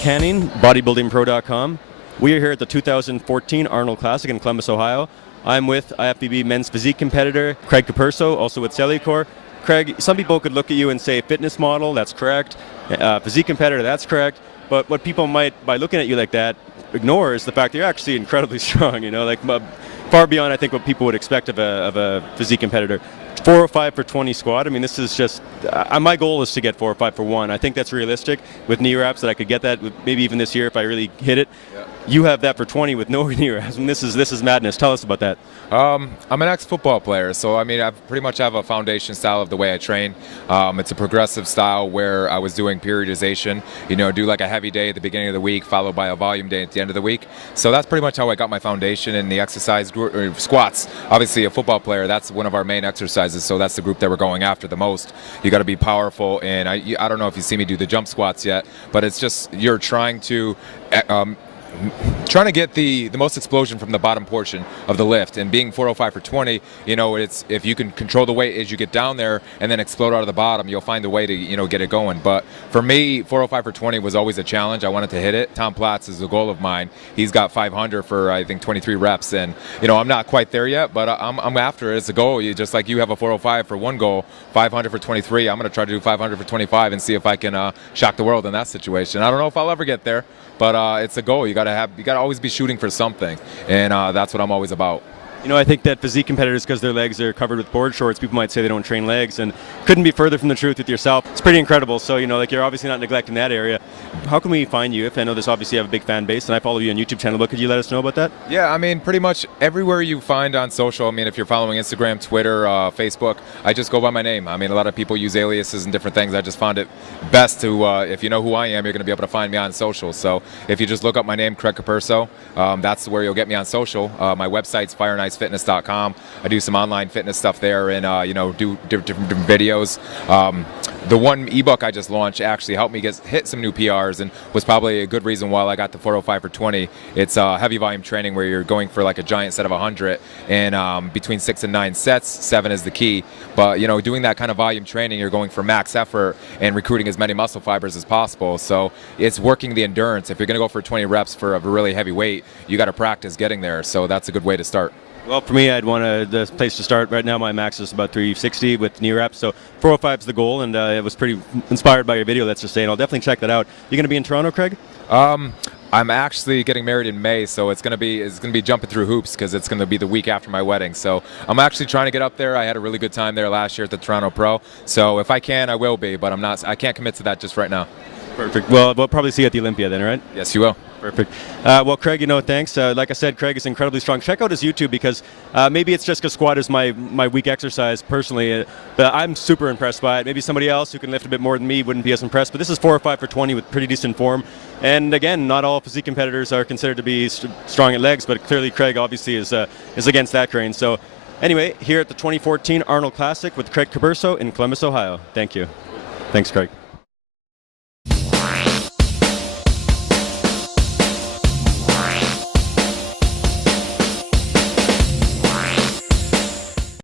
Canning, bodybuildingpro.com. We are here at the 2014 Arnold Classic in Columbus, Ohio. I'm with IFBB men's physique competitor Craig Capurso, also with Cellucor. Craig, some people could look at you and say fitness model, that's correct. Physique competitor, that's correct. But what people might, by looking at you like that, ignore is the fact that you're actually incredibly strong, like far beyond, I think, what people would expect of a physique competitor. 405 for 20 squat. I mean, this is just, my goal is to get 405 for 1. I think that's realistic with knee wraps, that I could get that maybe even this year if I really hit it. Yeah. You have that for 20 with no knee wraps. I mean, this is madness. Tell us about that. I'm an ex-football player, so I mean, I pretty much have a foundation style of the way I train. It's a progressive style where I was doing periodization, do like a heavy day at the beginning of the week, followed by a volume day at the end of the week. So that's pretty much how I got my foundation in the exercise squats. Obviously, a football player, that's one of our main exercises, so that's the group that we're going after the most. You got to be powerful, and I don't know if you see me do the jump squats yet, but it's just you're trying to get the most explosion from the bottom portion of the lift, and being 405 for 20, it's if you can control the weight as you get down there and then explode out of the bottom, you'll find a way to get it going. But for me, 405 for 20 was always a challenge. I wanted to hit it. Tom Platz is a goal of mine. He's got 500 for I think 23 reps, and I'm not quite there yet, but I'm after it. It's a goal. Just like you have a 405 for 1 goal, 500 for 23. I'm going to try to do 500 for 25 and see if I can shock the world in that situation. I don't know if I'll ever get there, but it's a goal. You got to always be shooting for something, and that's what I'm always about. I think that physique competitors, because their legs are covered with board shorts, people might say they don't train legs, and couldn't be further from the truth with yourself. It's pretty incredible. So, you're obviously not neglecting that area. How can we find you? If I know this, obviously you have a big fan base, and I follow you on YouTube channel, but could you let us know about that? Yeah, I mean, pretty much everywhere you find on social. I mean, if you're following Instagram, Twitter, Facebook, I just go by my name. I mean, a lot of people use aliases and different things. I just found it best to, if you know who I am, you're going to be able to find me on social. So if you just look up my name, Craig Capurso, that's where you'll get me on social. My website's firenicefitness.com. I do some online fitness stuff there, and do different videos. The one ebook I just launched actually helped me hit some new PRs, and was probably a good reason why I got the 405 for 20. It's heavy volume training where you're going for like a giant set of 100, and between 6 and 9 sets, 7 is the key. But doing that kind of volume training, you're going for max effort and recruiting as many muscle fibers as possible. So it's working the endurance. If you're going to go for 20 reps for a really heavy weight, you got to practice getting there. So that's a good way to start. Well, for me, I'd want the place to start. Right now, my max is about 360 with knee wraps, so 405 is the goal, and it was pretty inspired by your video, let's just say, and I'll definitely check that out. You going to be in Toronto, Craig? I'm actually getting married in May, so it's gonna be jumping through hoops, because it's gonna be the week after my wedding. So I'm actually trying to get up there. I had a really good time there last year at the Toronto Pro, so if I can, I will be, but I can't commit to that just right now. Perfect. Well, we'll probably see you at the Olympia then, right? Yes, you will. Perfect. Well, Craig, thanks. Like I said, Craig is incredibly strong. Check out his YouTube, because maybe it's just because squat is my weak exercise personally, but I'm super impressed by it. Maybe somebody else who can lift a bit more than me wouldn't be as impressed, but this is 405 for 20 with pretty decent form. And again, not all physique competitors are considered to be strong at legs, but clearly Craig obviously is against that grain. So anyway, here at the 2014 Arnold Classic with Craig Capurso in Columbus, Ohio. Thank you. Thanks, Craig.